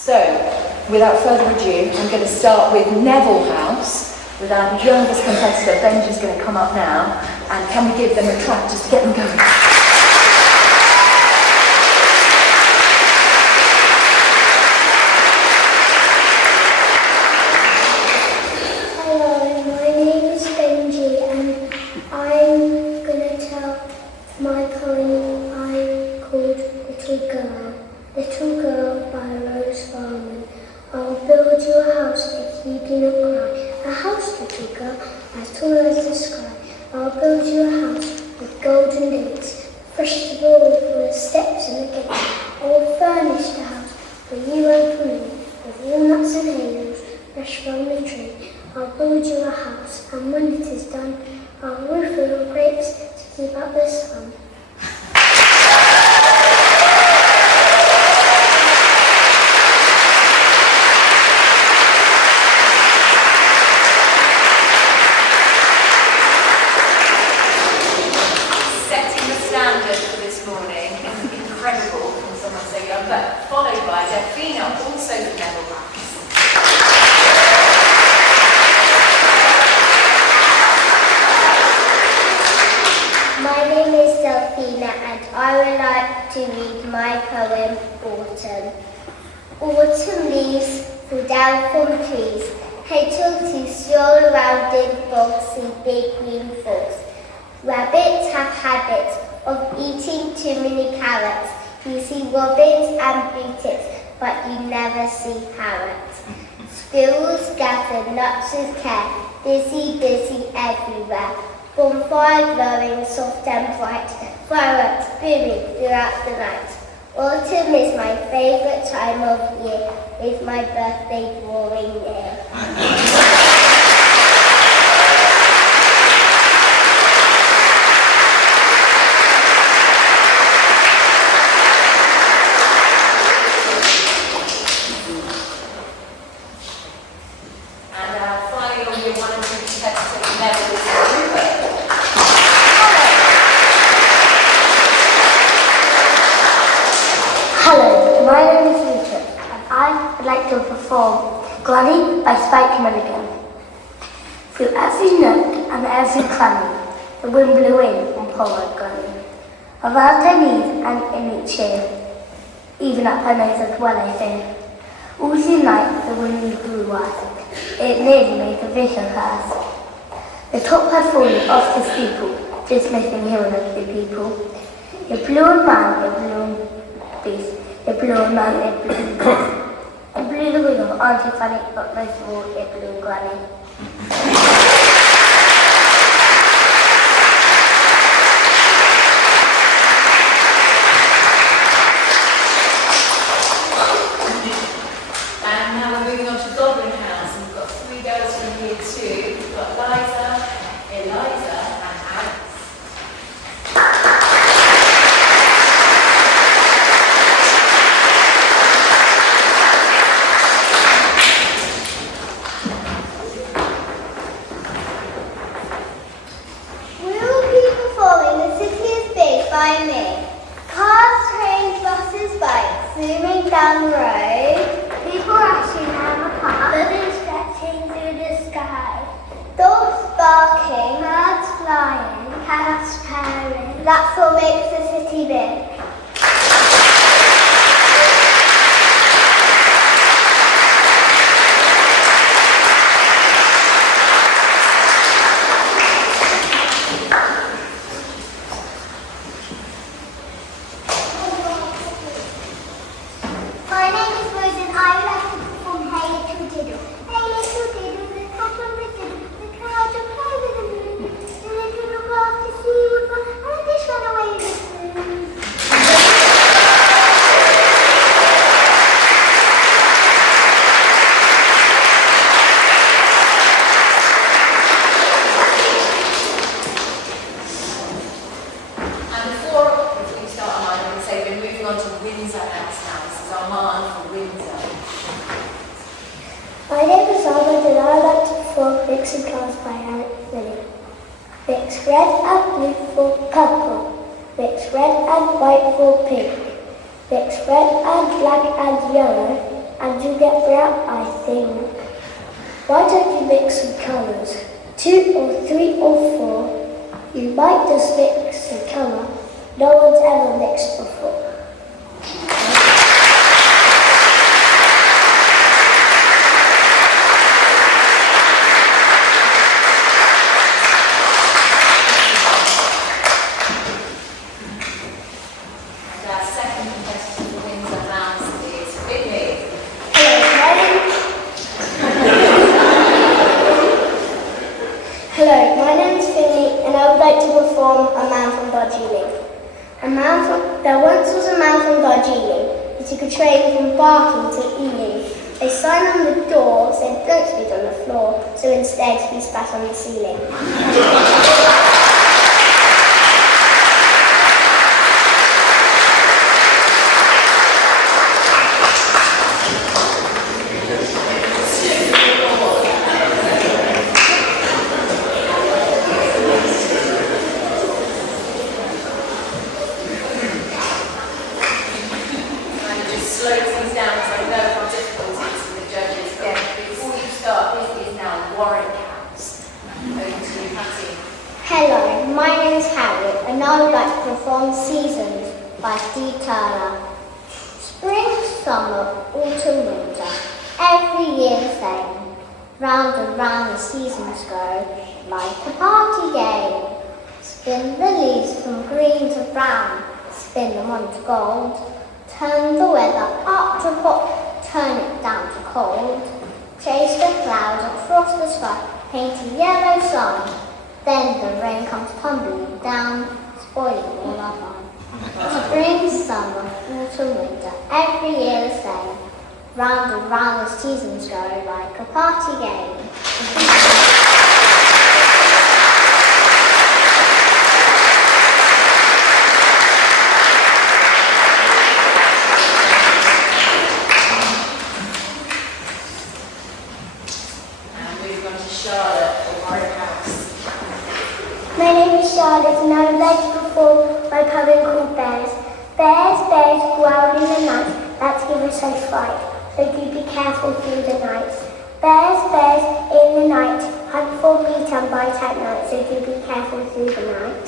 So, without further ado, I'm going to start with Neville House, with our youngest competitor. Benji's going to come up now, and can we give them a clap just to get them going? Hello, my name is Benji, and I'm going to tell my poem I called Little Girl. Little girl by Rose Farman. I'll build you a house if you do not cry. A house, little girl, as tall as the sky. I'll build you a house with golden gates, fresh to all for the steps and the gates. I will furnish the house for you and for me, with walnuts and halos, fresh from the tree. I'll build you a house, and when it is done, I'll roof it with grapes to keep out the sun. Followed by Delphina, also from Neville House. My name is Delphina, and I would like to read my poem, Autumn. Autumn leaves fall down from trees, hedgehogs who stroll around in bogs see big green forks. Rabbits have habits of eating too many carrots. You see robins and bluetits, but you never see parrots. Squirrels gather nuts with care, busy, busy everywhere. Bonfire glowing soft and bright, fireworks booming throughout the night. Autumn is my favourite time of year, with my birthday drawing near. Hello, my name is Rita, and I would like to perform Granny by Spike Milligan. Through every nook and every cranny, the wind blew in on poor old Granny. Around her knees and in each ear, even up her nose as well, I fear. All through night the wind blew wide, it nearly made the vision hers. The top had fallen off the steeple, dismissing hill of the people. It blew a man, it blew a beast, it blew a man, it blew a beast. It blew the wheel of Auntie Fanny, but most of all, it blew Granny. And now we're moving on to Godwin House, and we've got three girls from year two. We've got Liza, Eliza, and Alice. By me. Cars, trains, buses, bikes, zooming down the road. People rushing down the park. Buildings stretching through the sky. Dogs barking. Birds flying. Cats purring. That's what makes the city big. My name is Simon, and I like to perform Bricks and Cars by Alex Lilly. Bricks red and blue for purple. Bricks red and white for pink. Bricks red and black and yellow. And get black, I think. Why don't you mix some colours? 2 or 3 or 4. You might just mix a colour no one's ever mixed before. Hello, my name is Finley and I would like to perform A Man from Darjeeling. There once was a man from Darjeeling. He took a train from Barking to Ealing. A sign on the door said don't spit on the floor, so instead he spat on the ceiling. Slow things down because I know how difficult it is for the judges. Again, before you start, this is now Warren counts. Over to you, Patty. Hello, my name is Harriet and I would like to perform Seasons by Steve Turner. Spring, summer, autumn, winter, every year the same. Round and round the seasons go, like a party game. Spin the leaves from green to brown, spin them on to gold. Turn the weather up to hot, turn it down to cold. Chase the clouds across the sky, paint a yellow sun. Then the rain comes tumbling down, spoiling all our fun. Spring, summer, autumn, winter, every year the same. Round and round the seasons go like a party game. My name is Charlotte and I would like to perform my poem called Bears. Bears, bears, growl in the night, that's give us a fright, so do be careful through the night. Bears, bears, in the night, hunt for meat and bite at night, so do be careful through the night.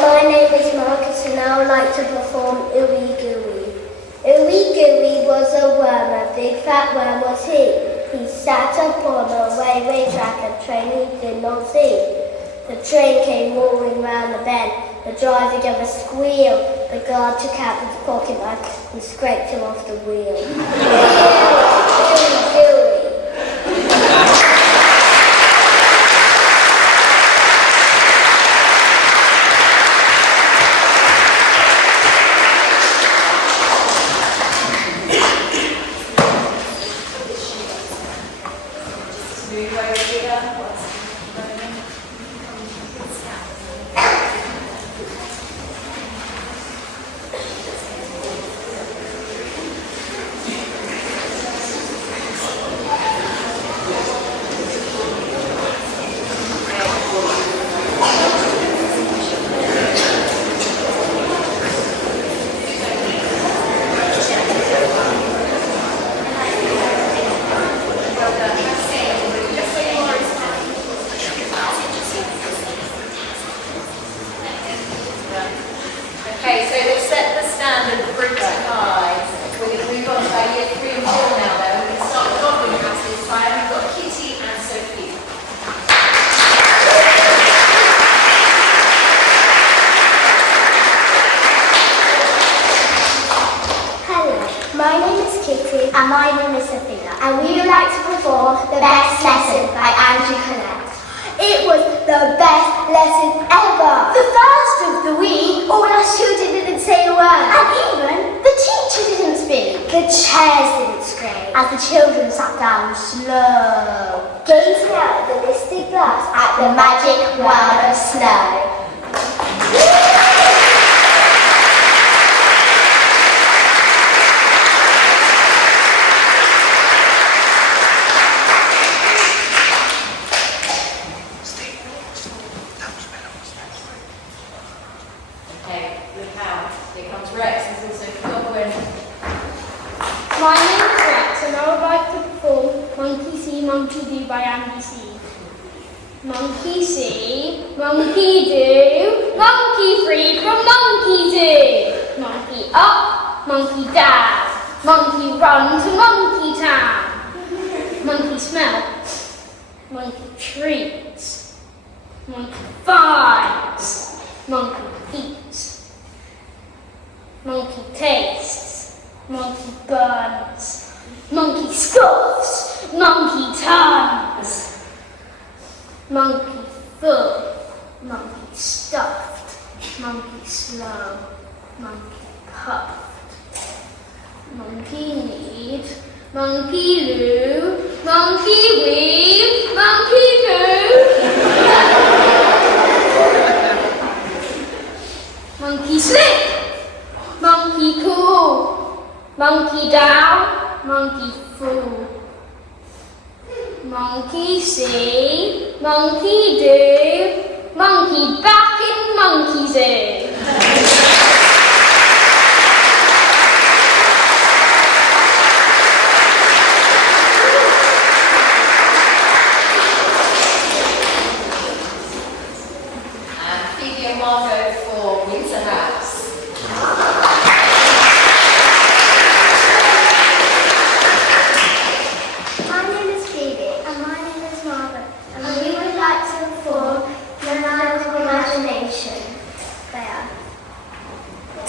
My name is Marcus and I would like to perform Ooey Gooey. Ooey Gooey was a worm, a big fat worm was he. He sat upon a railway track, a train he did not see. The train came roaring round the bend, the driver gave a squeal. The guard took out his pocket knife and scraped him off the wheel. Ooey Gooey. And my name is Sophia, and we would like to perform The Best Lesson by Andrew Collette. It was the best lesson ever! The first of the week, all our children didn't say a word. And even the teacher didn't speak. The chairs didn't scream. As the children sat down slow, gazing out at the misty us at the magic world of snow. Okay, look out. Here comes Rex. He's also following. My name is Rex and I would like to perform Monkey See, Monkey Do by Andy C. Monkey see, monkey do, monkey free from monkey do. Monkey up, monkey down, monkey run to monkey town. Monkey smell, monkey treats, monkey finds, monkey eats. Monkey tastes, monkey burns, monkey scoffs, monkey turns. Monkey full, monkey stuffed, monkey slow, monkey puffed. Monkey need, monkey loo, monkey weave, monkey poo. Monkey sleep, monkey cool, monkey down, monkey fool. Monkey see, monkey do, monkey back in monkey zoo. And Phoebe and Margot for Winter House. My name is Phoebe and my name is Margaret and we would like to perform The Magic of Imagination.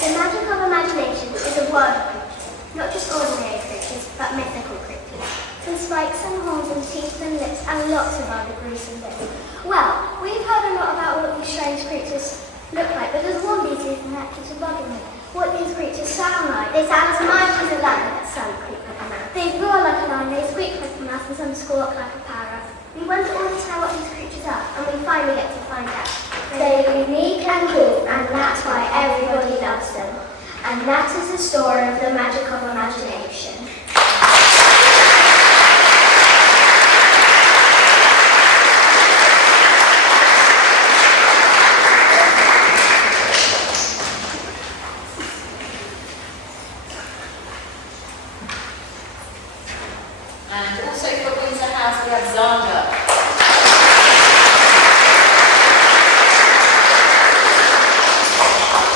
The magic of imagination is a world of creatures, not just ordinary creatures, but mythical creatures. Some spikes and horns and teeth and lips and lots of other gruesome bits. Well, we've heard a lot about what these strange creatures look like, but there's one beauty and actually to bother me. What these creatures sound like. They sound as mighty as a lion, some creep like a mouse. They roar like a lion, they squeak like a mouse, and some squawk like a parrot. We wonder all the time what these creatures are, and we finally get to find out. They're unique and cool, and that's why everybody loves them. And that is the story of the magic of imagination. And also for Winter House, we have Xander.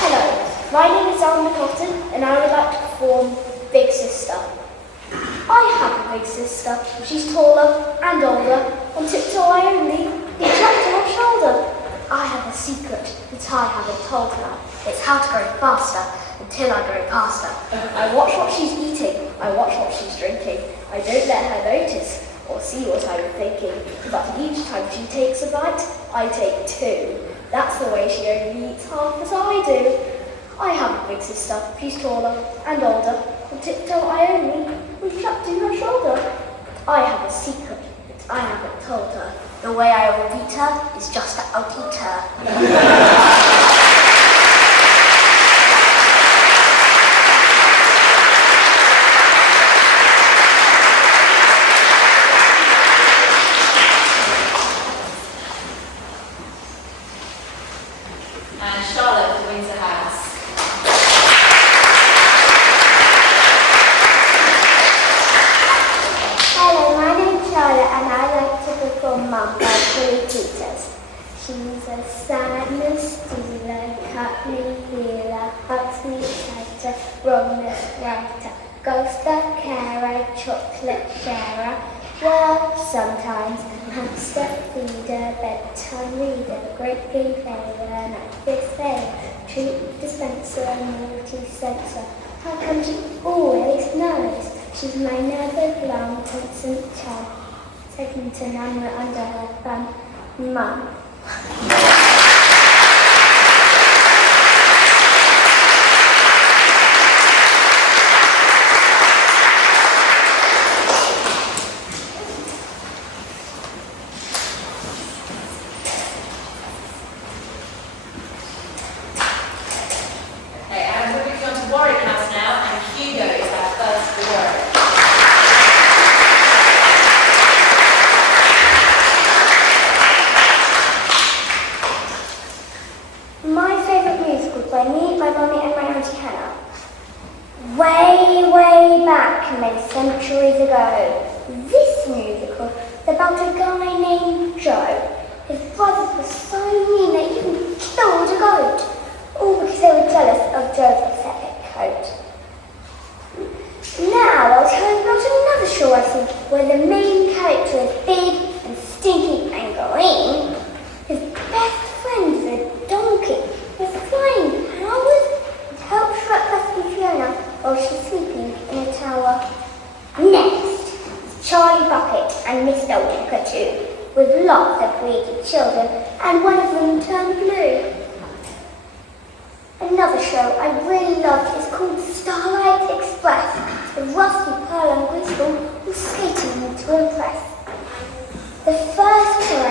Hello, my name is Alma Cotton and I would like to perform Big Sister. I have a big sister. She's taller and older. On tiptoe I only reach up to her shoulder. I have a secret that I haven't told her. It's how to grow faster until I grow past her. I watch what she's eating. I watch what she's drinking. I don't let her notice or see what I'm thinking. But each time she takes a bite, I take two. That's the way she only eats half as I do. I have a big sister. She's taller and older. On tiptoe I only reach up to her shoulder. I have a secret that I haven't told her. The way I will beat her is just to out-eat her. And Charlotte for Winter House. Hello, my name's Charlotte and I like to perform Mum by Billy Peters. She's a sadness stealer, cut me healer, hugs me tighter, wrongness writer, ghost the carer, chocolate sharer. Well, sometimes hamster feeder, bedtime reader, great game player, night fair, treat dispenser, multi-sensor. How come she always knows? She's my never long constant chum, taken to number under her thumb, Mum. Joe, his brothers were so mean they even killed a goat, all because they were jealous of Joe's aesthetic coat. Now I'll tell you about another show I saw where the main character is big and stinky and green. His best friend is a donkey with flying powers and helps Shrek rescue Fiona while she's sleeping in a tower. Next, Charlie Bucket and Mr. Walker too, with lots of greedy children, and one of them turned blue. Another show I really loved is called Starlight Express. With Rusty, Pearl and Gristle all skating in to impress. The first show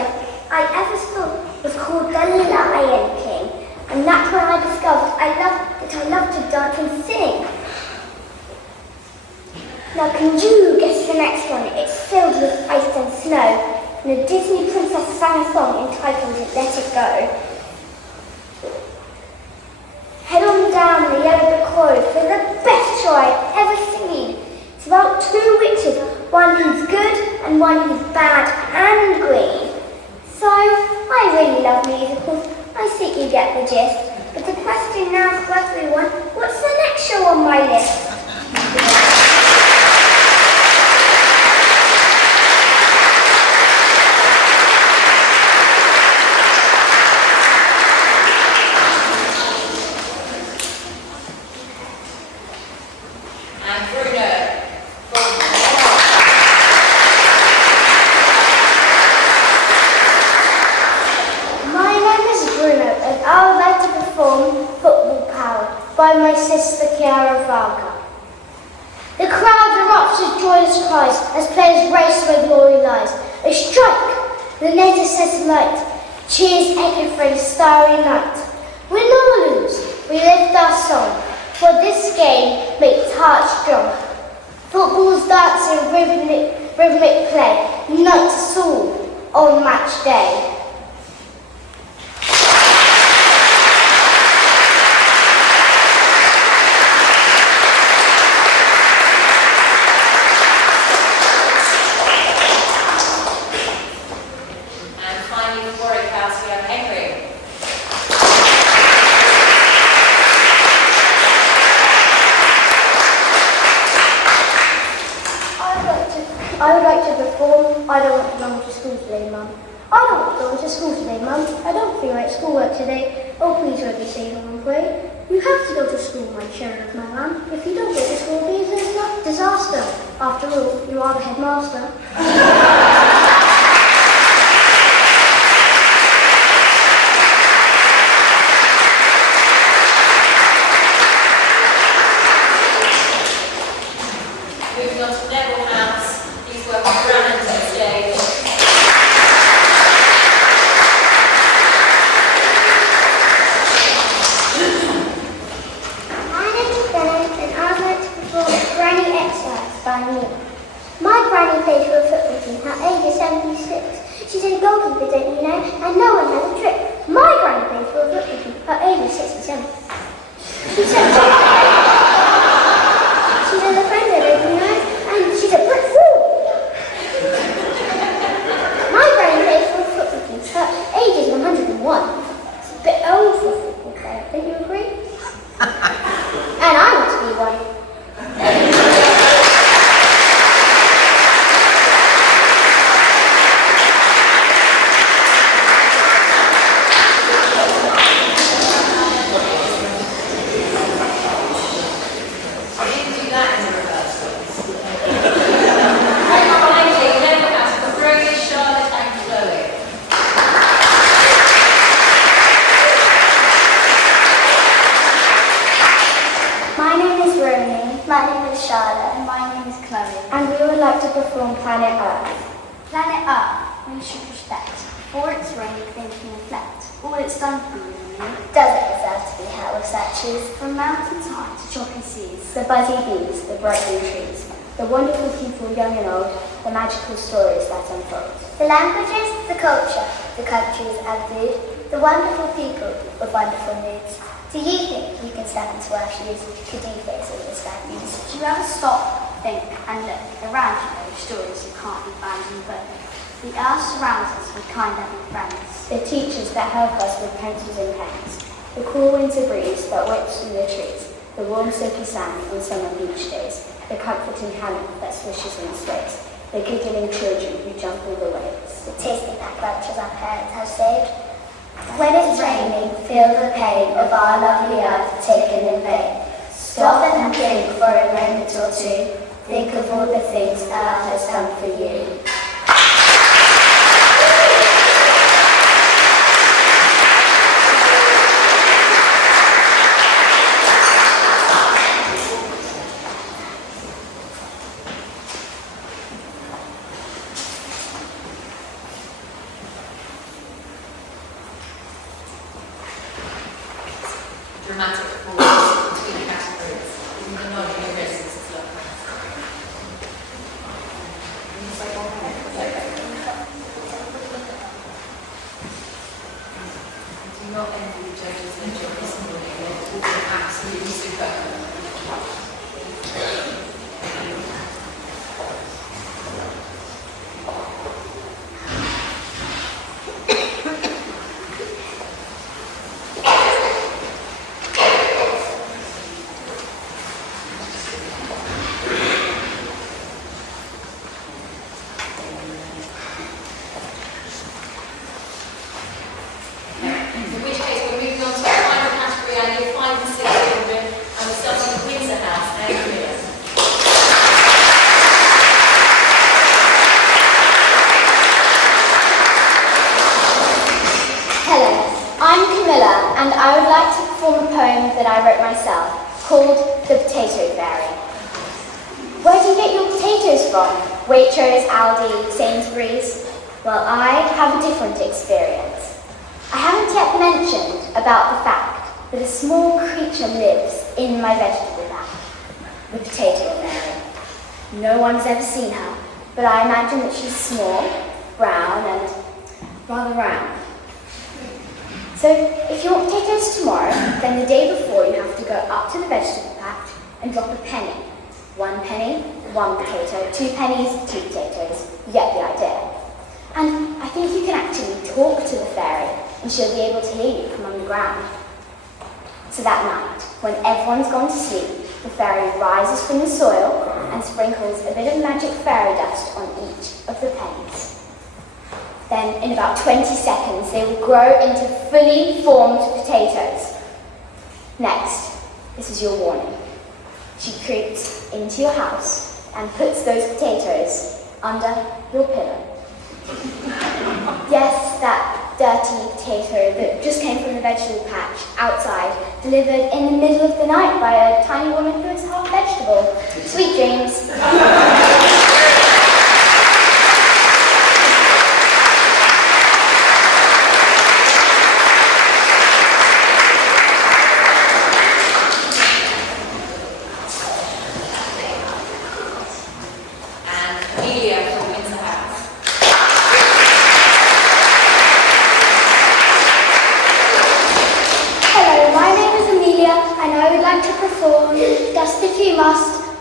I ever saw was called The Lion King, and that's when I discovered I love to dance and sing. Now can you guess the next one? It's filled with ice and snow, and a Disney princess sang a song entitled Let It Go. Head on down the Yellow Brick Road for the best show I've ever seen. It's about two witches, one who's good and one who's bad and green. So, I really love musicals. I think you get the gist. But the question now for everyone, what's the next show on my list? By my sister Chiara Varga. The crowd erupts with joyous cries as players race where glory lies. A strike! The native says light. Cheers echo for the starry night. Win or lose, we lift our song, for this game makes hearts strong. Football's dancing rhythmic play unites us all on match day. I would like to perform I Don't Want to Belong to School Today, Mum. I don't want to go to school today, Mum. I don't feel like schoolwork today. Oh, please don't be safe and pray. You have to go to school, my children of my lamb. If you don't go to school, it is a disaster. After all, you are the headmaster. Moving on to Neville House. He's working Brandon on stage. My name is Bennett and I'd like to perform Granny Exercise by me. My granny plays for a football team. Her age is 76. She's a goalkeeper, don't you know? And no one has a trick. My granny plays for a football team. Her age is 67. She's a defender, don't you know? And she's a brick wall. My granny plays for a football team. Her age is 101. It's a bit old for a football player, don't you agree? And I want to be one. I didn't do that in the rehearsals. And finally, Neville House for Brody, Charlotte and Chloe. My name is Romy. My name is Charlotte. And my name is Chloe. And we would like to perform Planet Earth. Planet Earth, we should respect. For its rain, think and reflect. All it's done for you and me. Does it deserve to be held with statues? From mountains high to choppy seas. The buzzy bees, the bright blue trees, the wonderful people young and old, the magical stories that unfold. The languages, the culture, the countries and food, the wonderful people with wonderful moods. Do you think you can step into our shoes? Could you face all the standards? Do you ever stop, think and look around you, those stories you can't be found in a book? The earth surrounds us with kind loving friends. The teachers that help us with pencils and pens. The cool winter breeze that whips through the trees. The warm soapy sand on summer beach days. The comforting hammock that swishes and sways. The giggling children who jump all the waves. The tasty packed lunches our parents have saved. When it's raining, feel the pain of our lovely earth taken in vain. Stop and think for a moment or two. Think of all the things earth has done for you. Dramatic pause between categories. Even the nodding of wrists is lovely. Do not envy the judges and judges this morning. They've all been absolutely superb. And I would like to perform a poem that I wrote myself, called The Potato Fairy. Where do you get your potatoes from? Waitrose, Aldi, Sainsbury's? Well, I have a different experience. I haven't yet mentioned about the fact that a small creature lives in my vegetable bag, the Potato Fairy. No one's ever seen her, but I imagine that she's small, brown, and rather round. So, if you want potatoes tomorrow, then the day before you have to go up to the vegetable patch and drop a penny. 1 penny, 1 potato, 2 pennies, 2 potatoes. You get the idea. And I think you can actually talk to the fairy, and she'll be able to hear you from underground. So that night, when everyone's gone to sleep, the fairy rises from the soil and sprinkles a bit of magic fairy dust on each of the pennies. Then, in about 20 seconds, they will grow into fully formed potatoes. Next, this is your warning. She creeps into your house and puts those potatoes under your pillow. Yes, that dirty potato that just came from the vegetable patch outside, delivered in the middle of the night by a tiny woman who is half vegetable. Sweet dreams.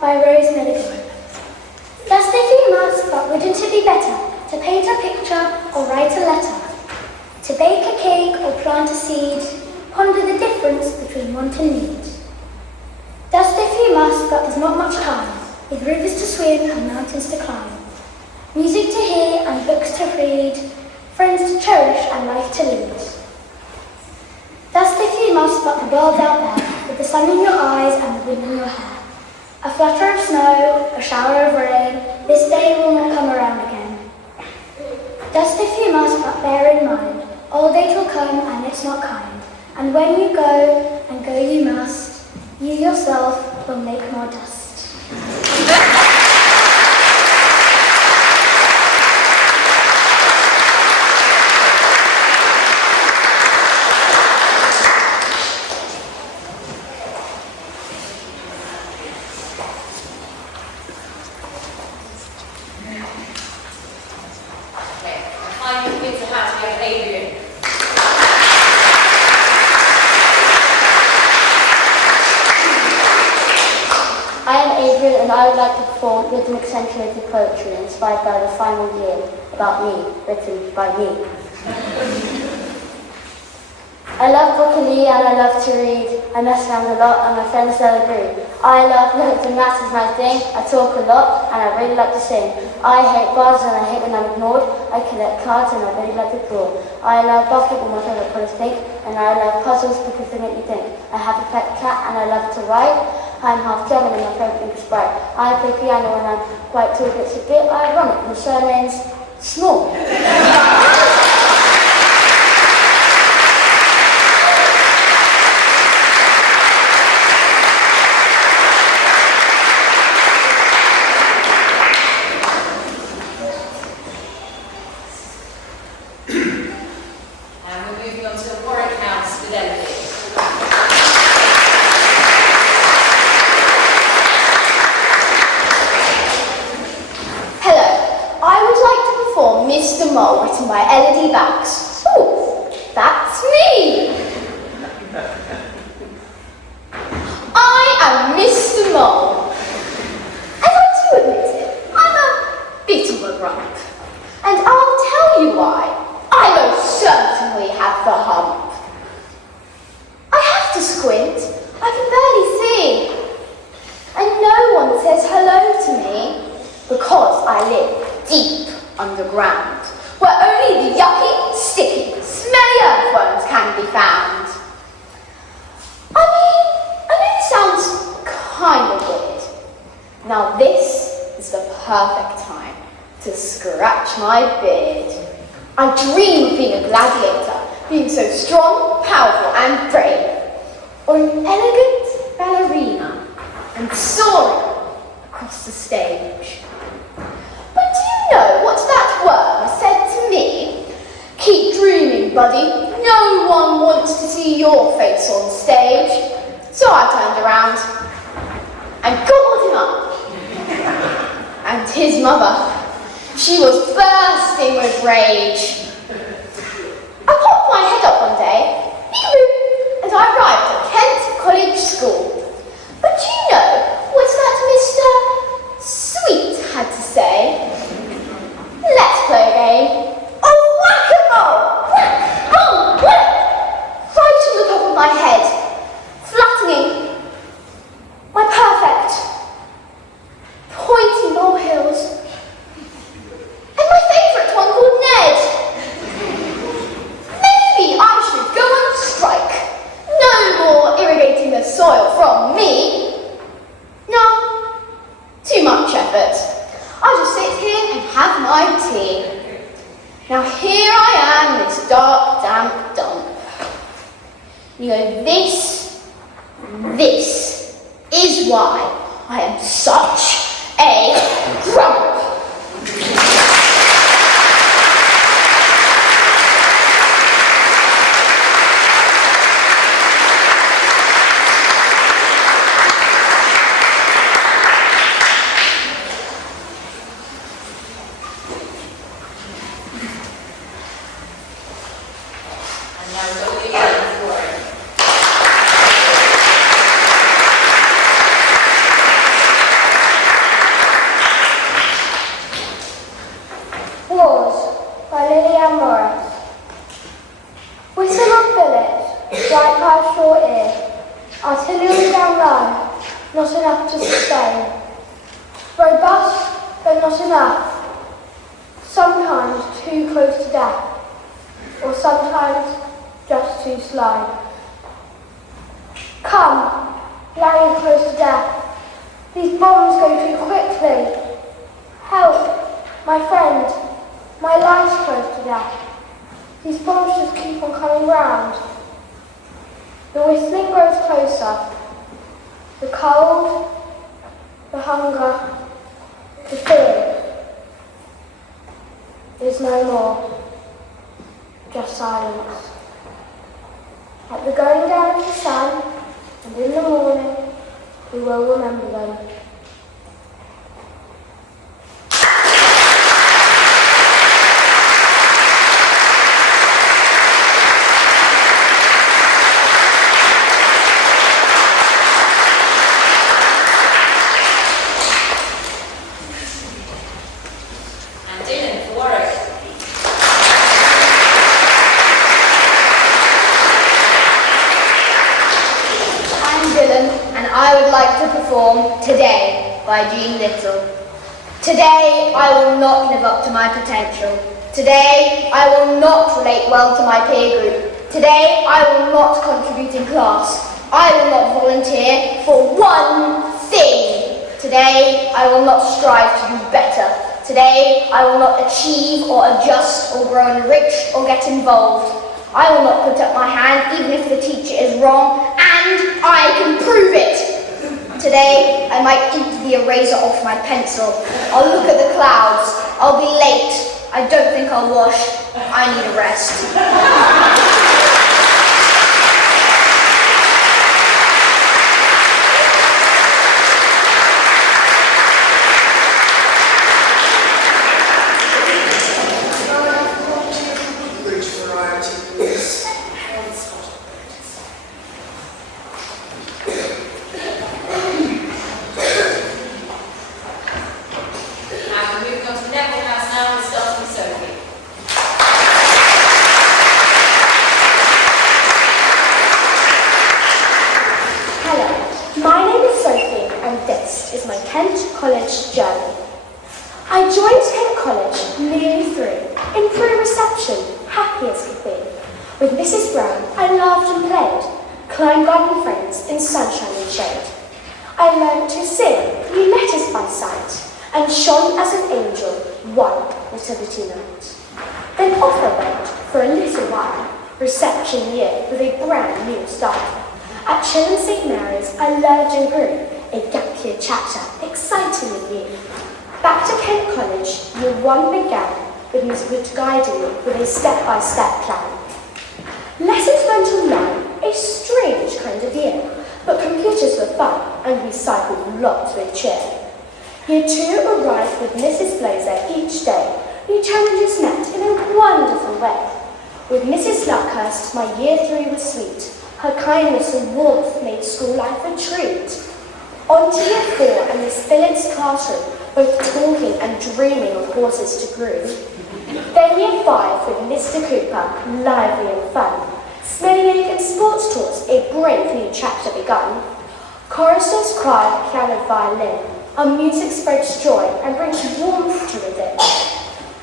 By Rose Milligan. Dust if you must, but wouldn't it be better to paint a picture or write a letter? To bake a cake or plant a seed, ponder the difference between want and need. Dust if you must, but there's not much time, with rivers to swim and mountains to climb, music to hear and books to read, friends to cherish and life to lead. Dust if you must, but the world's out there, with the sun in your eyes and the wind in your hair. A flutter of snow, a shower of rain, this day will not come around again. Dust if you must, but bear in mind, old age will come and it's not kind. And when you go, and go you must, you yourself will make more dust. I I would like to perform rhythm accentuated poetry inspired by the final year, about me, written by me. I love broccoli and I love to read. I mess around a lot and my friends all agree. I love notes and maths is my thing. I talk a lot and I really like to sing. I hate bars and I hate when I'm ignored. I collect cards and I really like to draw. I love basketball, my favourite colour is pink. And I love puzzles because they make me think. I have a pet cat and I love to write. I'm half German and my favourite thing is Sprite. I play piano and I'm quite tall, but it's a bit ironic. My surname's Small. Mr. Mole, written by Elodie Banks. Oh, that's me! I am Mr. Mole. And I do admit it, I'm a bit of a grump. And I'll tell you why. I most certainly have the hump. I have to squint. I can barely see. And no one says hello to me because I live deep underground, where only the yucky, sticky, smelly earthworms can be found. I know this sounds kind of weird. Now this is the perfect time to scratch my beard. I dream of being a gladiator, being so strong, powerful and brave, or an elegant ballerina and soaring across the stage. But do you know what that worm said to me? Keep dreaming, buddy. No one wants to see your face on stage. So I turned around and gobbled him up. And his mother, she was bursting with rage. I popped my head up one day, peekaboo, and I arrived at Kent College School. But do you know what that Mr. Sweet had to say? Let's play a game of whack-a-mole! Whack! Boom! Whack! Right on the top of my head, flattening my perfect pointy molehills. And my favourite one called Ned. Maybe I should go on strike. No more irrigating the soil from me. No, too much effort. I'll just sit here and have my tea. Now here I am in this dark, damp dump. You know, this is why I am such a grump. Artillery down low, not enough to sustain. Robust, but not enough. Sometimes too close to death, or sometimes just too slow. Come, lying close to death. These bombs go too quickly. Help, my friend, my life's close to death. These bombs just keep on coming round. The whistling grows closer. The cold, the hunger, the fear is no more. Just silence. At the going down of the sun, and in the morning, we will remember them. by Jean Little. Today I will not live up to my potential. Today I will not relate well to my peer group. Today I will not contribute in class. I will not volunteer for one thing. Today I will not strive to do better. Today I will not achieve or adjust or grow enriched or get involved. I will not put up my hand even if the teacher is wrong, and I can prove it. Today I might eat the eraser off my pencil. I'll look at the clouds. I'll be late. I don't think I'll wash. I need a rest. College journey. I joined Kent College nearly through, in pre-reception, happy as could be. With Mrs. Brown, I laughed and played, climbed garden friends in sunshine and shade. I learned to sing new letters by sight, and shone as an angel one nativity night. Then off I went for a little while, reception year with a brand new start. At Chilham St Mary's, I learned and grew, a gap year chapter, exciting and new. Back to Kent College, year one began with Miss Wood guiding me with a step-by-step plan. Lessons went online, a strange kind of year, but computers were fun and we cycled lots with cheer. Year two arrived with Mrs. Blazer each day, new challenges met in a wonderful way. With Mrs. Luckhurst, my year three was sweet. Her kindness and warmth made school life a treat. On to year four and Miss Phillips' classroom, both talking and dreaming of horses to groom. Then year five with Mr. Cooper, lively and fun. Smelling egg and sports tours, a brave new chapter begun. Choristers, choir, piano, violin. Our music spreads joy and brings warmth to within.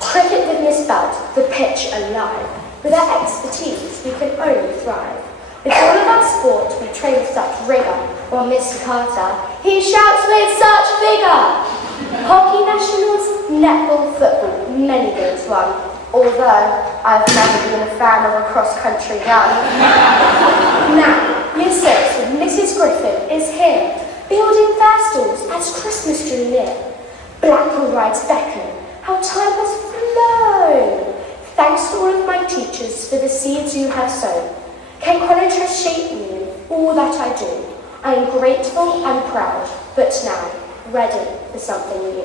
Cricket with Miss Budd, the pitch alive. With our expertise, we can only thrive. With all of our sport, we train with such rigour, while Mr. Carter, he shouts with such vigour. Hockey nationals, netball, football, many games won, although I've never been a fan of a cross-country run. Now, year six with Mrs. Griffin is here, building fair stalls as Christmas drew near. Blackpool rides beckon, how time has flown. Thanks to all of my teachers for the seeds you have sown. Kent College has shaped me in all that I do. I am grateful and proud, but now ready for something new.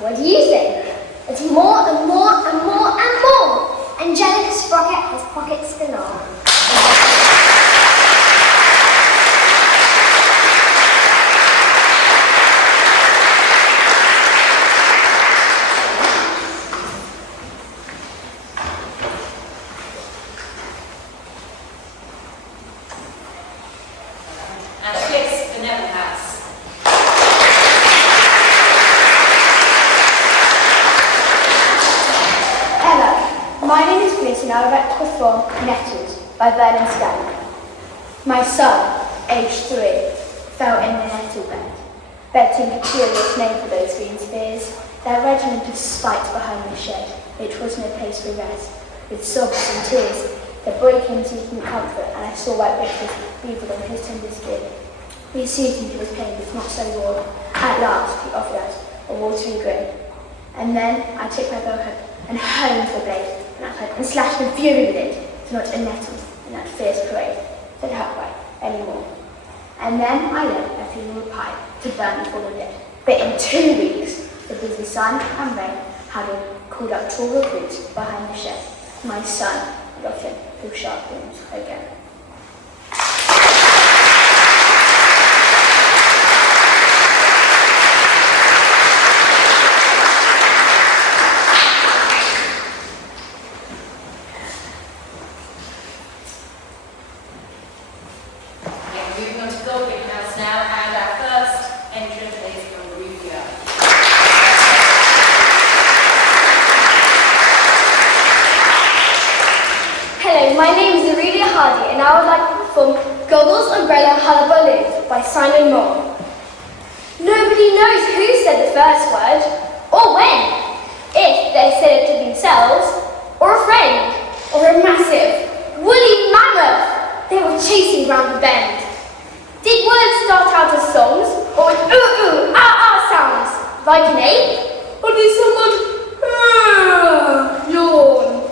What do you think? It's more and more and more and more. Angelica Sprocket has pockets galore. I would like to perform Nettles by Vernon Scanlon. My son, aged 3, fell in the nettle bed. Bed seemed a curious name for those green spears. Their regiment of spikes behind the shed. It was no place for rest. With sobs and tears, the boy came seeking comfort, and I saw white whiskers beaded on his tender skin. We soothed him to his pain with not so warm. At last, he offered us a watery grin. And then I took my bow hook and honed the blade, and slashed in fury with it, to not a nettle in that fierce parade that hurt by anymore. And then I lit a funeral pipe to burn the fallen dead. But in 2 weeks, the busy sun and rain had called up tall recruits behind the shed. My son got in through sharp wounds again. Moving on to Golding House now, and our first entrant is Olivia. Hello, my name is Aurelia Hardy, and I would like to perform Goggles, Umbrella, Hullabaloo by Simon Moore. Nobody knows who said the first word, or when. If they said it to themselves, or a friend, or a massive, woolly mammoth they were chasing round the bend. Did words start out as songs, or with ooh ooh ah ah sounds, like an ape? Or did someone yawn,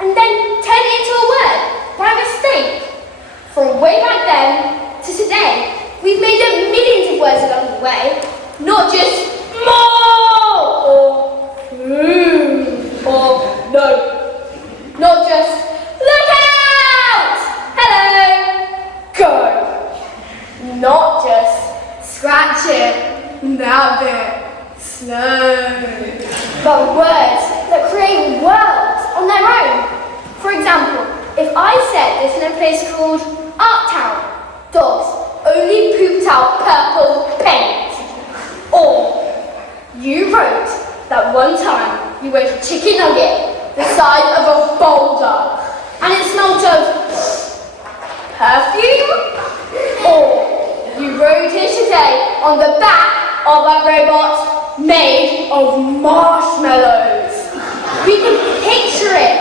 and then turn it into a word by mistake? From way back then to today, we've made up millions of words along the way, not just more or or no, not just look out, hello, go. Not just scratch it, that bit, slow. But words that create worlds on their own. For example, if I said this in a place called Arttown, dogs only pooped out purple paint. Or you wrote that one time you ate a chicken nugget the size of a boulder and it smelled of perfume. Or you rode here today on the back of a robot made of marshmallows. We can picture it.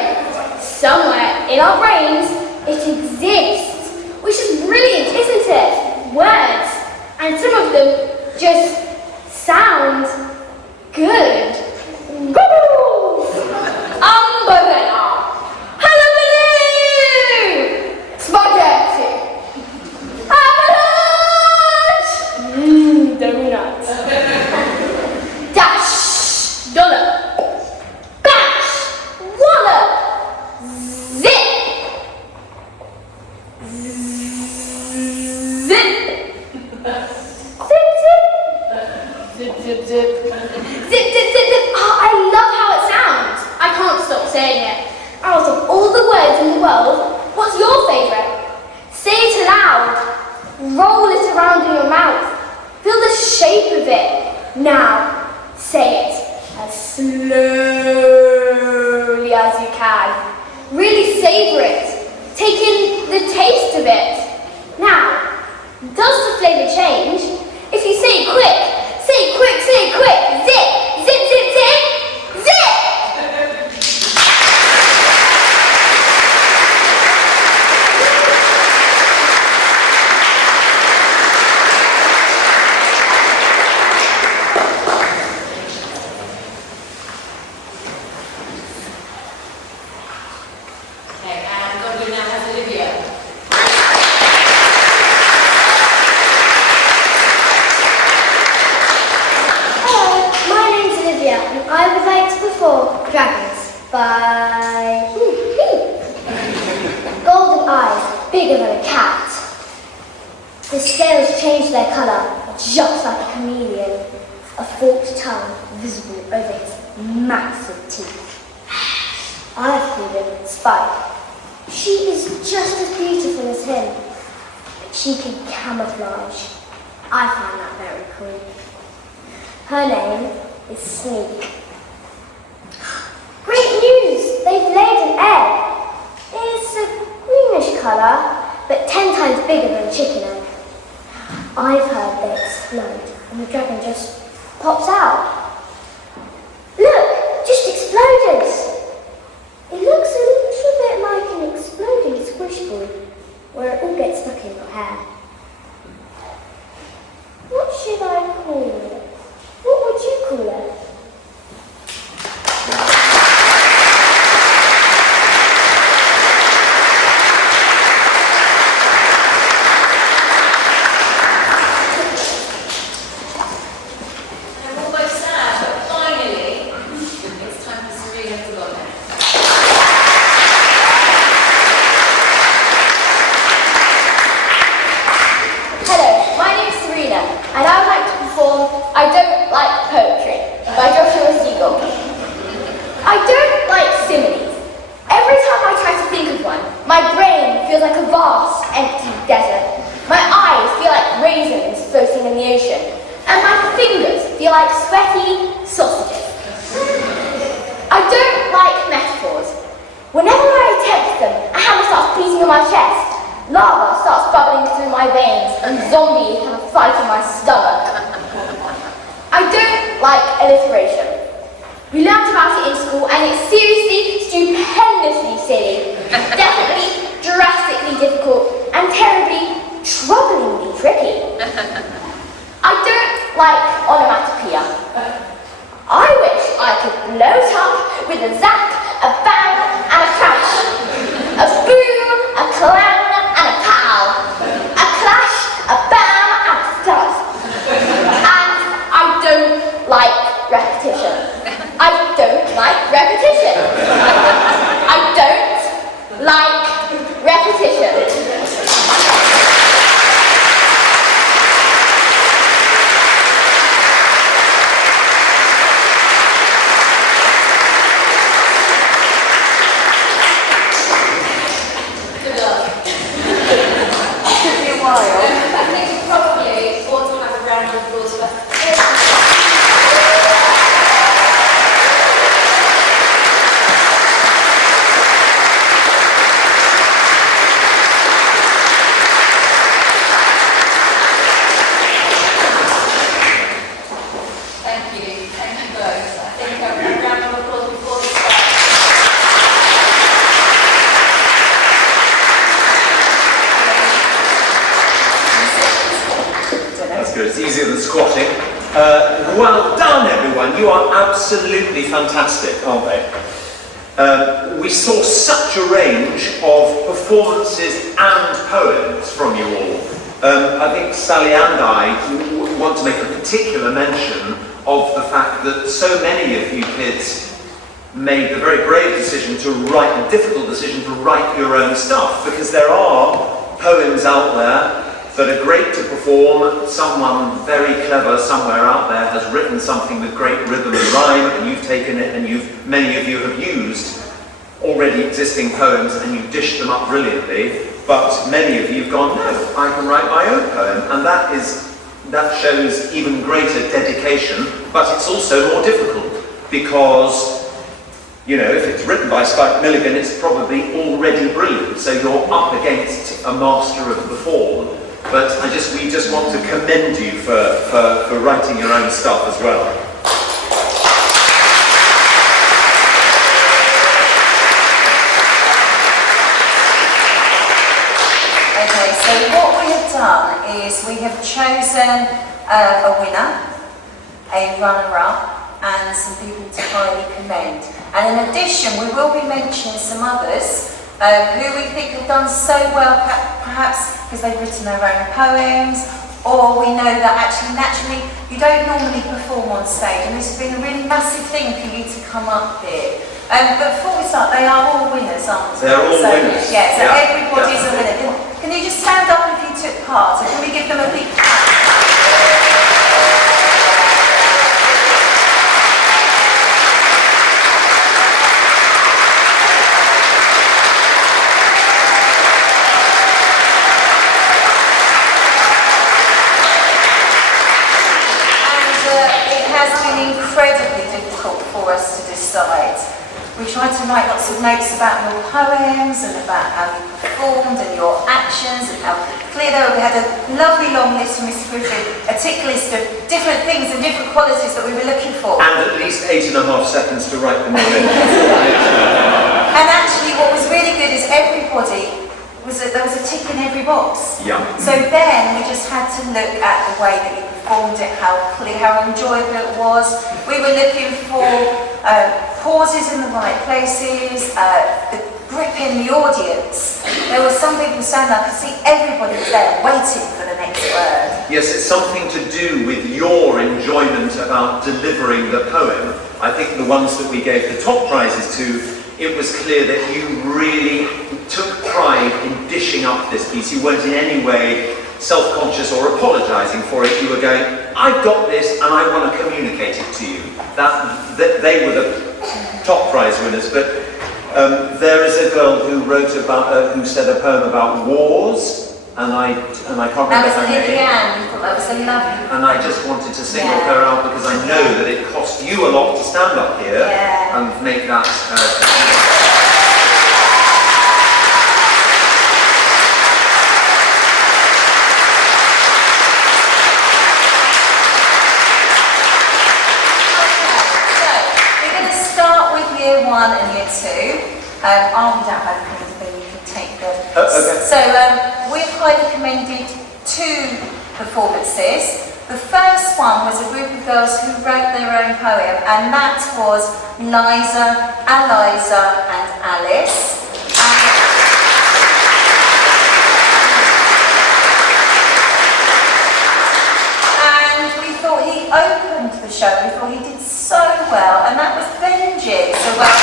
Somewhere in our brains, it exists. Which is brilliant, isn't it? Words. And some of them just sound good. Goggles! Umbrella! Hullabaloo! Spaghetti! Donuts. Dash, dollar. Bash, wallop. Zip. Zip. Zip, zip. Zip, zip, zip. Zip, zip, zip, zip. Oh, I love how it sounds. I can't stop saying it. Out of all the words in the world, what's your favourite? Say it aloud. Roll it around in your mouth. Feel the shape of it. Now, say it as slowly as you can. Really savour it. Take in the taste of it. Now, does the flavour change? If you say it quick, say it quick, say it quick. Zip, zip, zip, zip, zip! Dragons by Golden eyes, bigger than a cat. The scales change their colour, just like a chameleon. A forked tongue visible over his massive teeth. I call him Spike. She is just as beautiful as him, but she can camouflage. I find that very cool. Her name is Sneak. Great news! They've laid an egg! is bigger than a chicken egg. I've heard they explode and the dragon just pops out. Look, just exploded. It looks a little bit like an exploding squish ball where it all gets stuck in your hair. What should I call it? What would you call it? Well done, everyone. You are absolutely fantastic, aren't they? We saw such a range of performances and poems from you all. I think Sally and I want to make a particular mention of the fact that so many of you kids made the very brave decision to write, a difficult decision to write your own stuff, because there are poems out there that are great to perform. Someone very clever somewhere out there has written something with great rhythm and rhyme, and you've taken it and many of you have used already existing poems and you've dished them up brilliantly, but many of you have gone, no, I can write my own poem, and that shows even greater dedication, but it's also more difficult, because you know, if it's written by Spike Milligan, it's probably already brilliant, so you're up against a master of the form. But we just want to commend you for writing your own stuff as well. Okay, so what we have done is we have chosen a winner, a runner-up, and some people to highly commend. And in addition, we will be mentioning some others who we think have done so well, perhaps because they've written their own poems, or we know that actually naturally you don't normally perform on stage, and this has been a really massive thing for you to come up here. But before we start, they are all winners, aren't they? They're all winners. Yeah, so everybody's a winner. Can you just stand up if you took part? And can we give them a big clap? Incredibly difficult for us to decide. We tried to write lots of notes about your poems and about how you perform. performed and your actions and how clear they were. We had a lovely long list from Mr. Griffin, a tick list of different things and different qualities that we were looking for. And at least 8.5 seconds to write them all in. And actually what was really good is there was a tick in every box. Yeah. So then we just had to look at the way that you performed it, how clear, how enjoyable it was. We were looking for pauses in the right places, the grip in the audience. There were some people standing up, I could see everybody was there waiting for the next word. Yes, it's something to do with your enjoyment about delivering the poem. I think the ones that we gave the top prizes to, it was clear that you really took pride in dishing up this piece. You weren't in any way self-conscious or apologising for it. You were going, I've got this and I want to communicate it to you. They were the top prize winners, but there is a girl who wrote about, who said a poem about wars, and I can't remember her name. That was a lovely. And I just wanted to single her out because I know that it cost you a lot to stand up here and make that. We're going to start with year 1 and year 2. I'll be down by the pens, then you can take them. Okay. So we've highly commended 2 performances. The first one was a group of girls who wrote their own poem, and that was Liza, Eliza and Alice. And we thought he opened the show, we thought he did so well, and that was Benji. So well.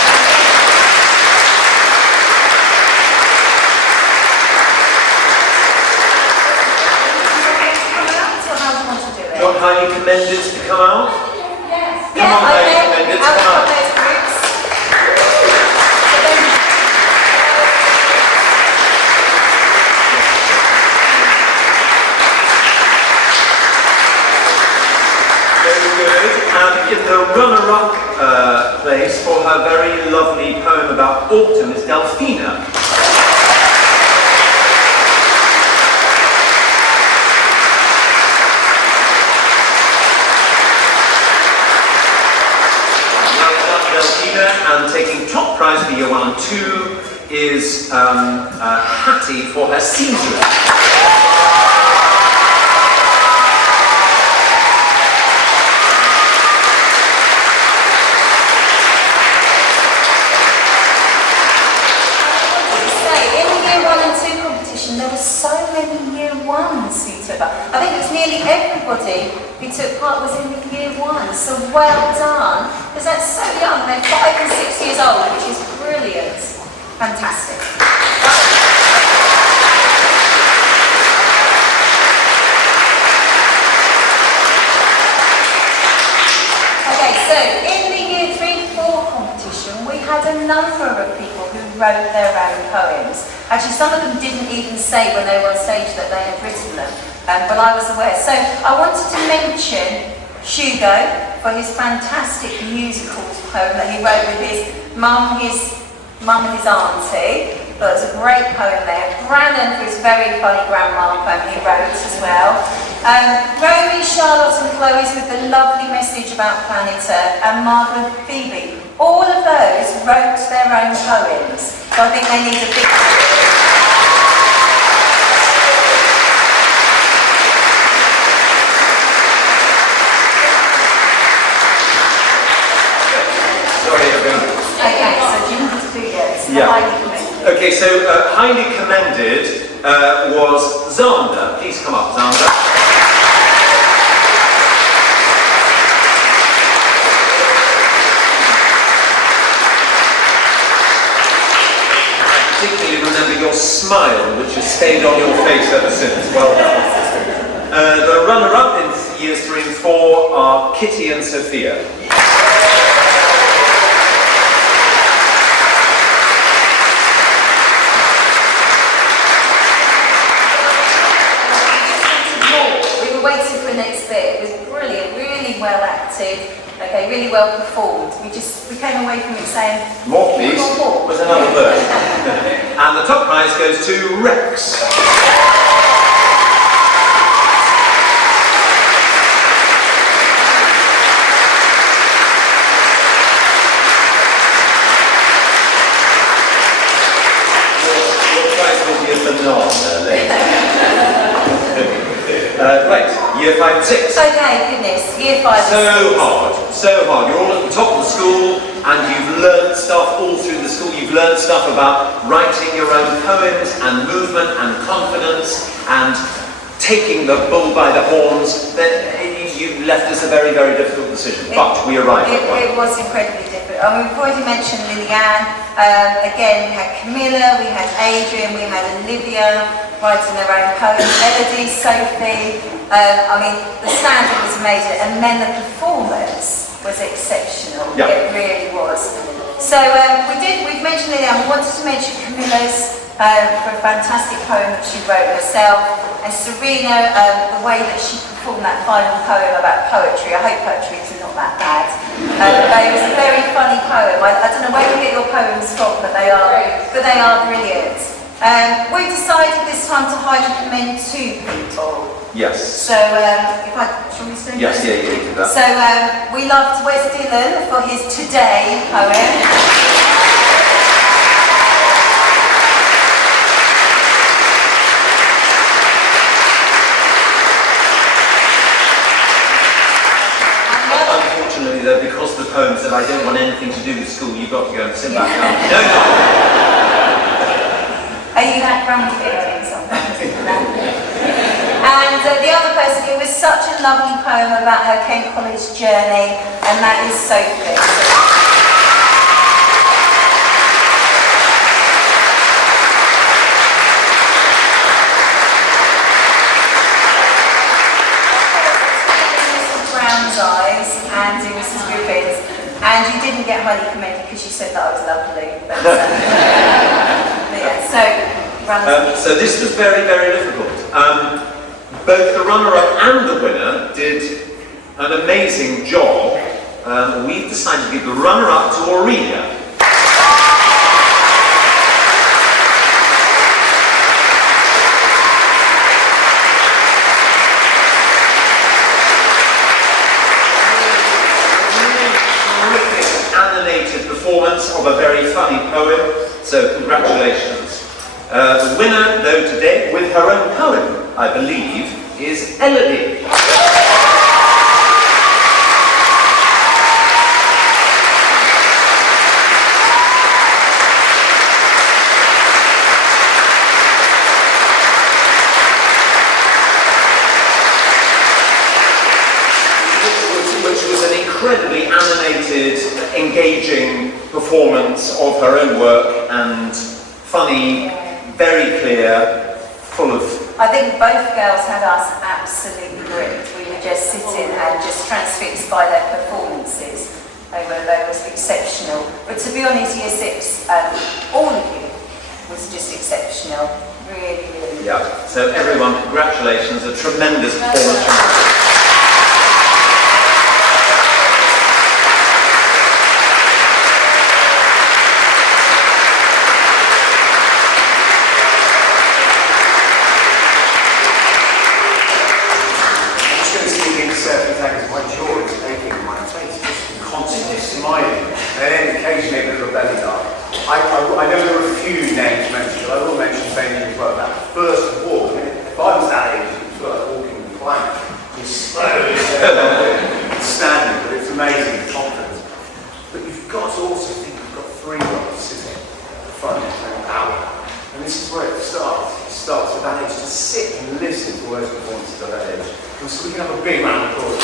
Do you want highly commended to come out? Yes. Come on, highly commended to come out. Very good. And in the runner-up place for her very lovely poem about autumn is Delphina. And taking top prize for year 1 and 2 is Hattie for her Caesar. In the year 1 and 2 competition, there were so many year 1s who took part. I think it was nearly everybody who took part was in the year 1, so well done. Because they're so young, they're 5 and 6 years old, which is brilliant. Fantastic. Okay, so in the year 3-4 competition, we had a number of people who wrote their own poems. Actually, some of them didn't even say when they were on stage that they had written them, but I was aware. So I wanted to mention Hugo for his fantastic musical poem that he wrote with his mum and his auntie. But it was a great poem there. Brandon for his very funny grandma poem he wrote as well. Romy, Charlotte and Chloe's with the lovely message about planet Earth, and Margaret and Phoebe. All of those wrote their own poems. So I think they need a big... Okay, so do you want to do this? Yeah. Okay, so highly commended was Xander. Please come up, Xander. I particularly remember your smile, which has stayed on your face ever since. Well done. The runner-up in years 3 and 4 are Kitty and Sophia. waiting for the next bit. It was brilliant, really well acted. talented. Okay, really well performed. We came away from it saying, More, please. More. Was another verse. And the top prize goes to Rex. Your prize will be a banana later. Right, year 5 and 6. okay, goodness, year 5 So hard. You're all at the top of the school and you've learned stuff all through the school. You've learned stuff about writing your own poems and movement and confidence and taking the bull by the horns. You left us a very, very difficult decision, but we arrived at one. It was incredibly difficult. I mean, we've already mentioned Lillian. Again, we had Camilla, we had Adrian, we had Olivia writing their own poems, Elodie, Sophie. I mean, the standard was amazing, and then the performance was exceptional. Yeah. It really was. So we've mentioned Lillian. We wanted to mention Camilla's for a fantastic poem that she wrote herself, and Serena, the way that she performed that final poem about poetry. I hope poetry is not that bad. It was a very funny poem. I don't know where you get your poems from, but they are brilliant. We decided this time to highly commend 2 people. Yes. So, shall we say? Yes, yeah, you did that. So, we loved Wes Dillon for his Today poem. Unfortunately, though, because the poem said I don't want anything to do with school, you've got to go and sit back down. No. Are you that grumpy again sometimes? And the other person, it was such a lovely poem about her Kent College journey, and that is Sophie. Brown's eyes and it was Mrs. Griffiths, and you didn't get highly commended because you said that I was lovely. But yeah, so this was very, very difficult. Both the runner-up and the winner did an amazing job. We've decided to give the runner-up to Aurelia. Performance of a very funny poem, so congratulations. The winner, though, today, with her own poem, I believe, is Elodie. Which was an incredibly animated, engaging performance of her own work, and funny, very clear, full of... I think both girls had us absolutely gripped. We were just sitting and just transfixed by their performances. They was exceptional. But to be honest, Year 6, all of you was just exceptional. Really, really. Yeah, so everyone, congratulations, a tremendous performance from you. I know there are a few names mentioned, but I will mention names as well. That first walk, if I was that age, it was like walking the plank. It's slowly standing, but it's amazing, the confidence. But you've got to also think you've got 3 girls sitting at the front saying, "Ow." And this is where it starts. It starts at that age, to sit and listen to those performances at that age. And so we can have a big round of applause.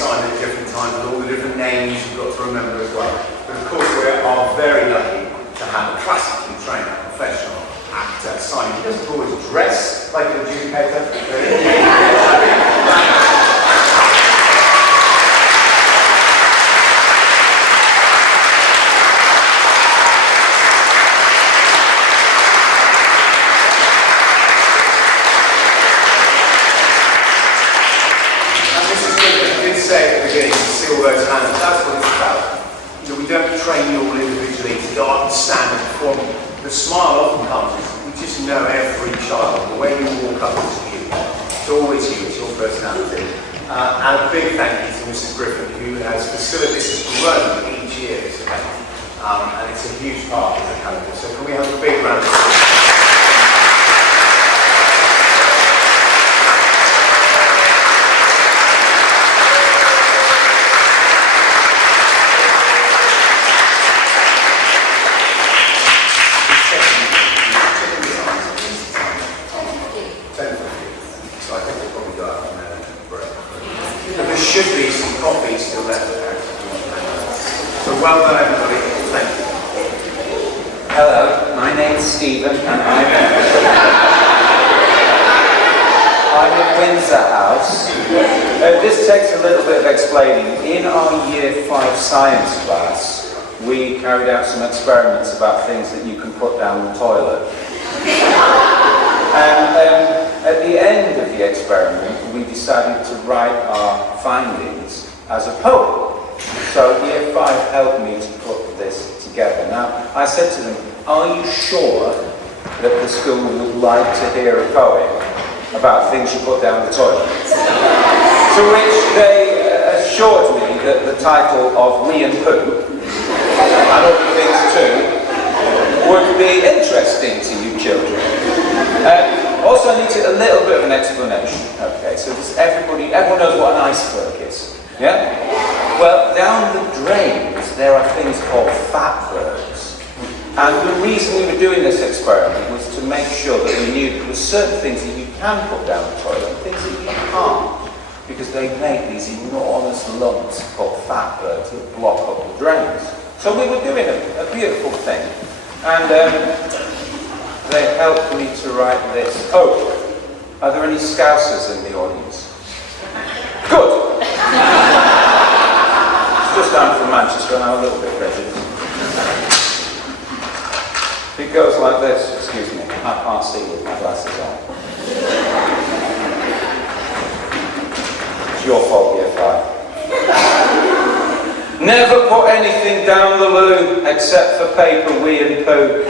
assigned at different times with all the different names you've got to remember as well. But of course we are very lucky to have a classically trained professional actor, Simon. He doesn't always dress like an adjudicator. Say at the beginning, to see all those hands, that's what it's about. You know, we don't train you all individually to go up and stand and perform. The smile often comes, we just know every child, the way you walk up is you. It's always you, it's your personality. And a big thank you to Mrs. Griffin, who has facilitated grown each year this event. And it's a huge part of the calendar. So can we have a big round of applause? Should be some coffee still left there. So well done everybody, thank you. Hello, my name's Stephen and I'm in Windsor House. This takes a little bit of explaining. In our Year 5 science class, we carried out some experiments about things that you can put down the toilet. And at the end of the experiment, we decided to write our findings as a poem. So Year 5 helped me to put this together. Now, I said to them, are you sure that the school would like to hear a poem about things you put down the toilet? To which they assured me that the title of Wee and Poo, and other things too, would be interesting to you children. Also, I need a little bit of an explanation. Okay, so everyone knows what an iceberg is, yeah? Well, down the drains, there are things called fatbergs. And the reason we were doing this experiment was to make sure that we knew that there were certain things that you can put down the toilet and things that you can't, because they make these enormous lumps called fatbergs that block up the drains. So we were doing a beautiful thing. And they helped me to write this. Oh, are there any Scousers in the audience? Good. It's just I'm from Manchester and I'm a little bit prejudiced. It goes like this. Excuse me, I can't see with my glasses on. It's your fault, Year 5. Never put anything down the loo except for paper, wee and poo.